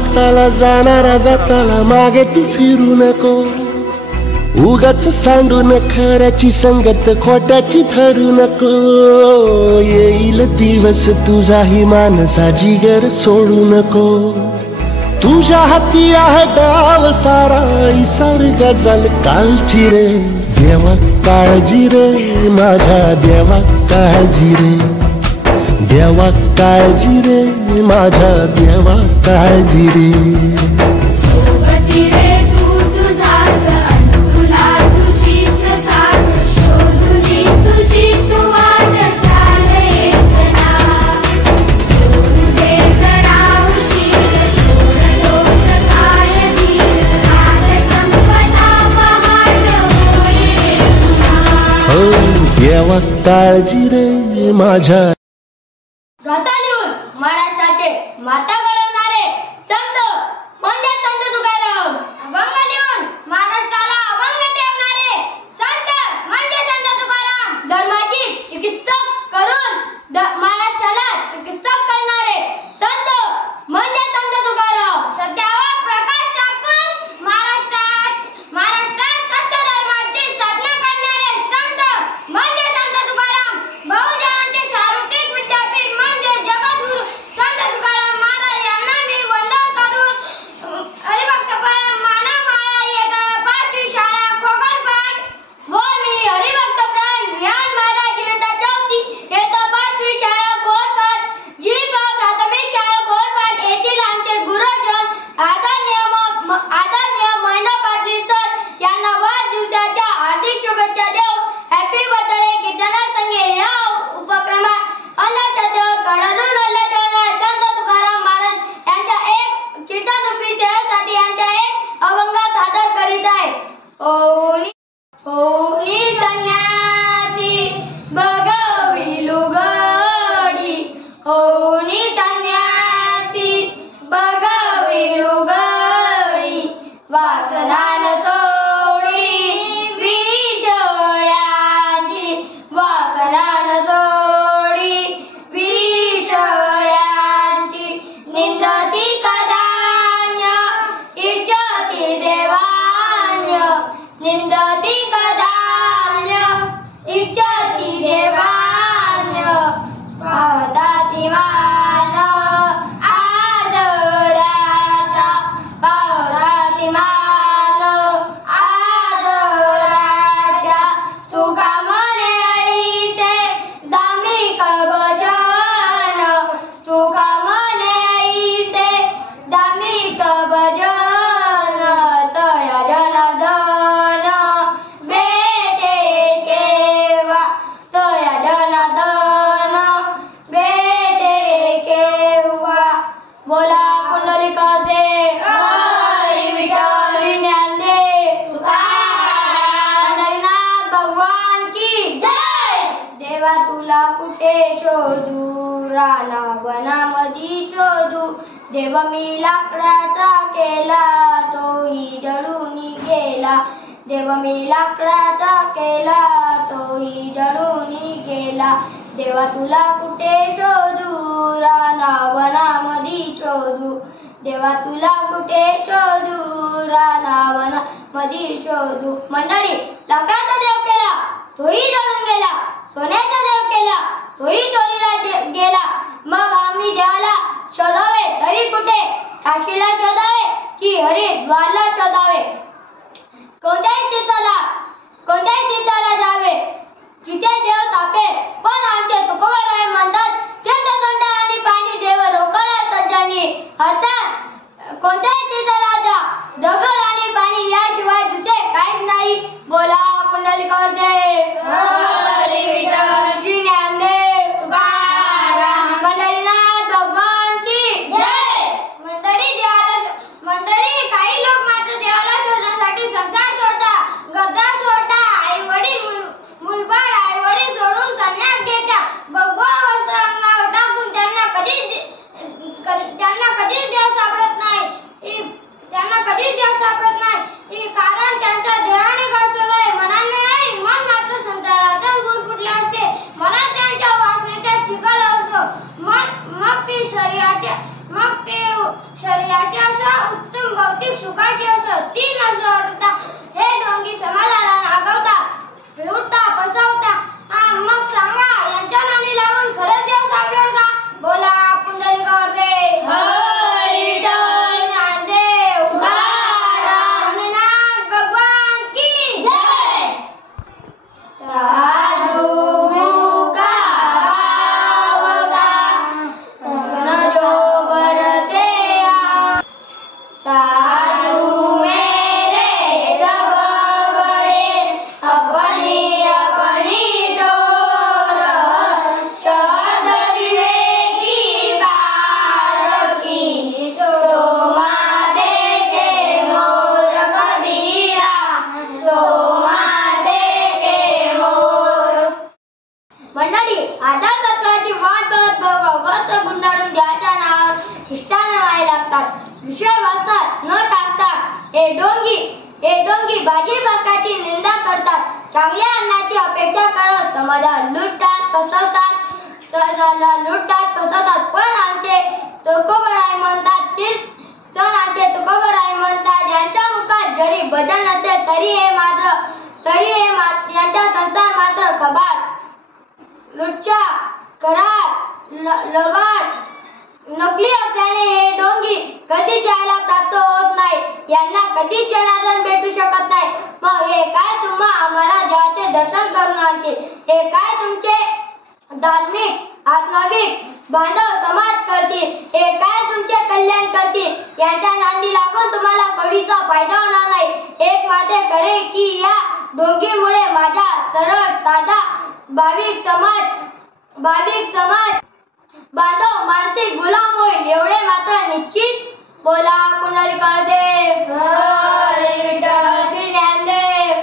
हाताला जाणारा जाताला मागे तू फिरू नको, उगाच सांडून खऱ्याची संगत खोट्याची धरू नको. येईल दिवस तुझाही मानसा जिगर सोडू नको, तुझ्या हाती आहे डाव सारा इसार गजल कालची रे. देवा काळजी रे माझ्या देवा काळजी रे, देवा काळजी रे माझ्या देवा काळजी रे. देवा काळजी रे माझ्या. गाथा लिहून महाराष्ट्राचे माता घडवणारे संत म्हणजे संत तुकाराम. अभंग लिहून महाराष्ट्राला अभंग ठेवणारे संत म्हणजे संत तुकाराम. धर्माची चिकित्सक करून महाराष्ट्राला चिकित्सक करणारे संत म्हणजे संत तुकाराम. सत्यावर प्रकाश टाकून महाराष्ट्रात संत धर्माची स्थापना करणारे संत म्हणजे संत तुकाराम. बहुजनांचे सार्वत्रिक विद्यापीठ म्हणजे जगद्गुरु संत तुकाराम महाराज यांना मी वंदन करून हरिभक्त मानवमाळा येता पाचवी शाळा कोकणपाठ व मी हरिभक्त प्राण विहान महाराज येता चौथी येता पाचवी शाळा कोकणपाठ जी प्राथमिक शाळा कोकणपाठ येथील आमचे गुरुजन आदरणीय महेंद्र पाटील सर यांना वाढदिवसाच्या हार्दिक शुभेच्छा देऊ. हॅपी बर्थडे कीर्तनासंगे या उपक्रमात अंधश्रद्धेवर कडाडून लढणारे संत तुकाराम महाराज यांच्या एक कीर्तन रूपी सेवेसाठी यांच्या एक अभंग सादर करीत आहे. ओनी संन्यासी बघवी लुगडी, ओनी संन्यासी बघवी लुगडी, वासनान सोडी विषयाची, वासनान सोडी विषयाची, निंदती कदान्य इज्जती देवान्य, निंदती कदान्य इज्जती देवान्य, पावताती मान आदराचा, पावताती मान आदराचा, तुका म्हणे ऐसे धार्मिक भजन, तुका म्हणे ऐसे धार्मिक भजन, तया जनार्दन भेटे केव्हा, तया जनार्दन भेटे केव्हा. बोला पुंडलिक दे हरी विठ्ठल ज्ञानदेव तुकाराम, पंढरीनाथ भगवान की जय. देवा तुला कुठे शोधू, राना वनामधी शोधू, देव मी लाकडाचा केला तोही जळून गेला, देव मी लाकडाचा केला तोही जळून गेला. देवा तुला कुठे शोधू, राना वनामधी शोधू, देवा तुला कुठे शोधू, राना वनामधी शोधू. मंडळी, लाकडाचा देव केला तोही जळून गेला, सोन्याचा देव केला तोही चोरीला गेला. मग आम्ही देवाला शोधावे तरी कुठे, काशीला शोधावे की हरिद्वारला शोधावे, कोणत्याही तीर्थाला जावे तिथे देव सापडेल. पण आमचे तुकोबाराय म्हणतात तीर्थदंड आणि पाणी देव रोकडा सज्जानी. अर्थात कोणत्याही तीर्थाला जा, दगड आणि पाणी याशिवाय दुसरे काहीच नाही. बोला पुंडलिक देव हरी विठ्ठल ज्ञानदेव तुकाराम, पंढरीनाथ भगवान की जय. मंडळी काही लोक मात्र देवाला शोधण्यासाठी संसार सोडतात, गद्दा सोडतात, आई वडील मुलबाळ आई वडील सोडून संन्यास घेतात. चांगल्या अन्नाची अपेक्षा करत समाजात लुटतात फसवतात पण आमचे तुकोबराय म्हणतात यांच्या मुखात जरी भजन नसेल तरी हे यांचा संसार मात्र खबार लुच्चा करार लबाड नकली असल्याने हे ढोंगी कधीच यायला प्राप्त होत नाही. यांना कधीच जनार्दन भेटू शकत नाही. मग हे काय तुम्हा आम्हाला देवाचे दर्शन करून आणतील? हे काय तुमचे धार्मिक आत्माविक बांधव समाज करतील? हे काय तुमचे कल्याण करतील? यांच्या नांदी लागून तुम्हाला कवडीचा फायदा होणार नाही. एक मात्र खरे की या ढोंगीमुळे माझा सरळ साधा भाविक समाज बांधव मानसिक गुलाम होईल एवढे मात्र निश्चित. बोला पुंडलिक देव ज्ञानदेव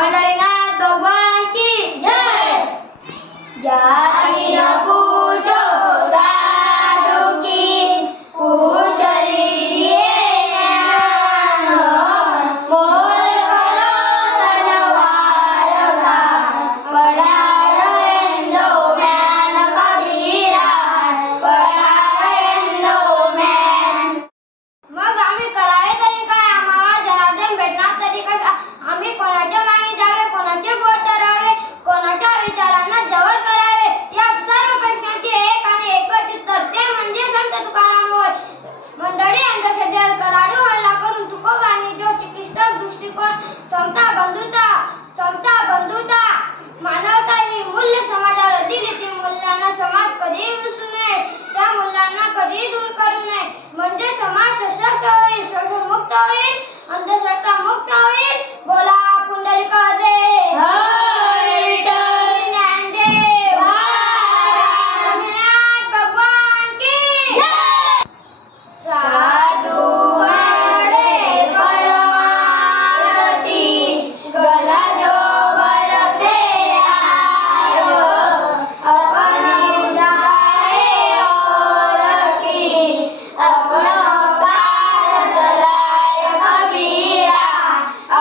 पंढरीनाथ भगवान की जय. जाती न पूछो साधु की पूछ लीजिए ज्ञान. मोल करो तलवार का पड़ा रहेंदो ज्ञान कबीरा पड़ा रहेंदो ज्ञान. मग आम्ही करावे तरी काय? आम्हाला जनार्दन भेटणार तरी कसा? आम्ही कोणाच्या मागे जावे, कोणाचे बोट धरावे, कोणाच्या विचारांना जवळ करावे? या सर्व प्रश्नांचे एक आणि एकच उत्तर ते म्हणजे संत तुकाराम होय. मंडळी अंधश्रद्धेवर कराडू हल्ला करून तुकोबांनी जो चिकित्सक दृष्टिकोन समता बंधुता मानवता ही मूल्य समाजाला दिली ती मूल्यांना समाज कधीही विसरू नये. त्या मूल्यांना कधीही दूर करू नये. म्हणजे समाज सशक्त होईल, शोषणमुक्त होईल, अंधश्रद्धा मुक्त होईल. बोला पुंडलिक देव ज्ञानदेव भगवान की जय. साधु वडे परमारती गरजो बरसे आयो अपन जाए और की अपनो पार चलाय कबीरा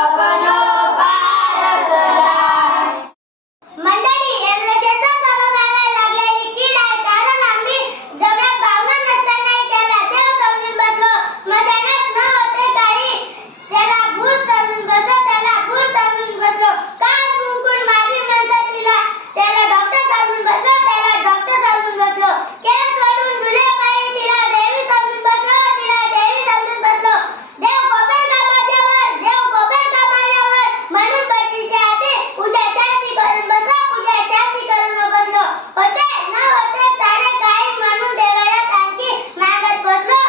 अपनो पार चलाय. मंडळी अंधश्रद्धा समजायला लागलेली कीड आहे. कारण आम्ही जगात भावना नसतानाही त्याला देव समजून बसलो. स्मशानात न होते काही त्याला भूत समजून बसलो. कान कुंकून मारी म्हणतात तिला त्याला डॉक्टर समजून बसलो. केस सोडून जुले पायी तिला देवी समजून बसलो. देव गोपे कामाच्यावर म्हणून बटीच्या हाती उद्या शांती करून बसलो. होते न होते सारे काही म्हणून देवाला आणखी मागत बसलो.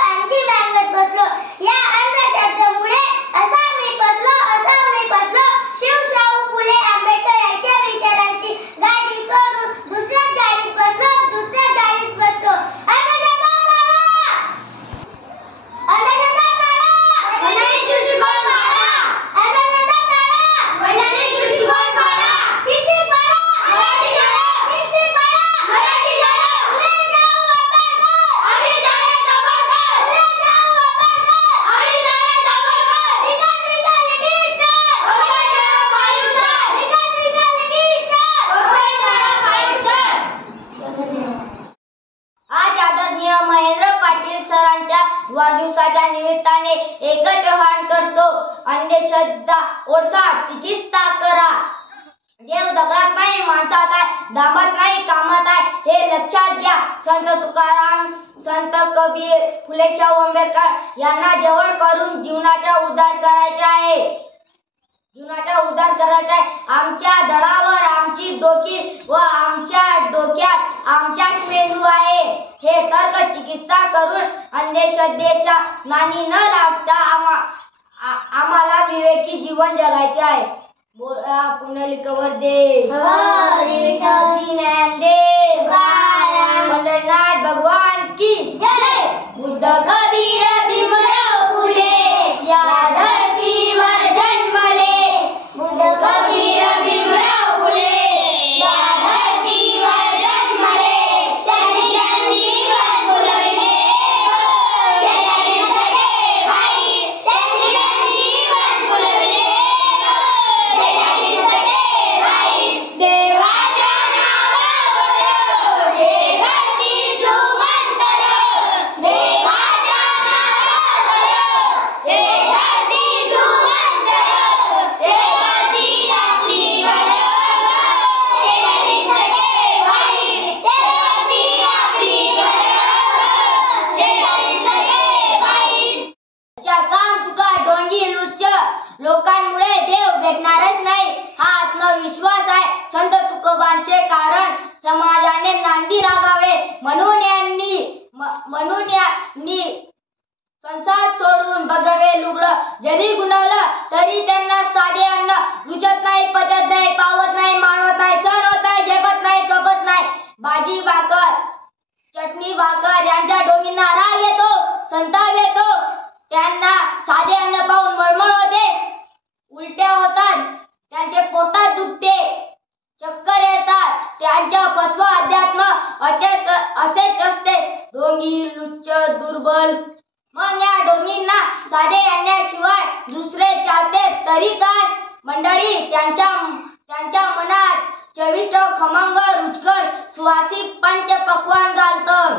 या अंधश्रद्धेमुळे असा मी फसलो. शिवशाहू फुले आंबेडकर यांच्या विचारांची गाडी सोडून दुसऱ्याच गाडीत बसलो. अंधश्रद्धा वैज्ञानिक दृष्टिकोन पाळा. शिक्षित पाळा. मराठी शाळा. पुढे जाऊ आपण. आम्ही जाणे जबरदस्त. आज आदरणीय महेंद्र पाटील सरांच्या वाढदिवसाच्या निमित्ताने एकच आवाहन करतो. अंधश्रद्धा ओळखा, चिकित्सा करा. देव दगडात नाही, माणसात आहे, दामात नाही, कामात आहे हे लक्षात घ्या. संत तुकाराम, संत कबीर, फुलेशाहू आंबेडकर यांना जवळ करून जीवनाचा उद्धार करायचा आहे. आमच्या धडावर आमची डोकी व आमच्या डोक्यात आमच्याच मेंदू आहे. हे तर्क चिकित्सा करून अंधश्रद्धेचा नाणी न लागता आम्हाला विवेकी जीवन जगायचे आहे. बोला पुंडलिक देव ज्ञानदेव पंढरीनाथ भगवान की जय. बुद्ध कबीर भीमराव फुले या धरतीवर जन्मले. बुद्ध कबीर भीमराव फुले या धरतीवर जन्मले. त्यांनी जमिनीवर फुलविले. त्यांनी जमिनीवर फुलविले. चटणी भाकर यांच्या डोंगींना राग येतो, संताप येतो. त्यांना साधे अन्न पाहून मळमळ होते, उलट्या होतात, त्यांचे पोटात दुखते, चक्कर येतात. त्यांच्या फसवा अध्यात्म असेच असते, ढोंगी लुच्च दुर्बल. मग या डोंगींना साधे आणण्याशिवाय दुसरे चालते तरी काय? मंडळी, त्यांच्या मनात चविष्ट खमंग रुचकर सुवासिक पंचपक्वान्न घालतं.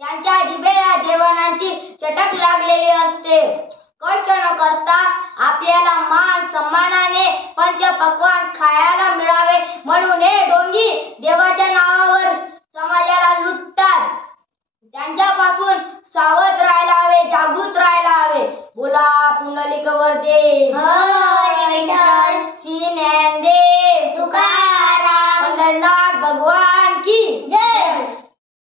त्यांच्या जिभेला जेवणाची चटक लागलेली असते. कष्ट न करता आपल्याला मान सन्मानाने पंचपक्वान्न खायला मिळावे म्हणून हे डोंगी देवाच्या नावावर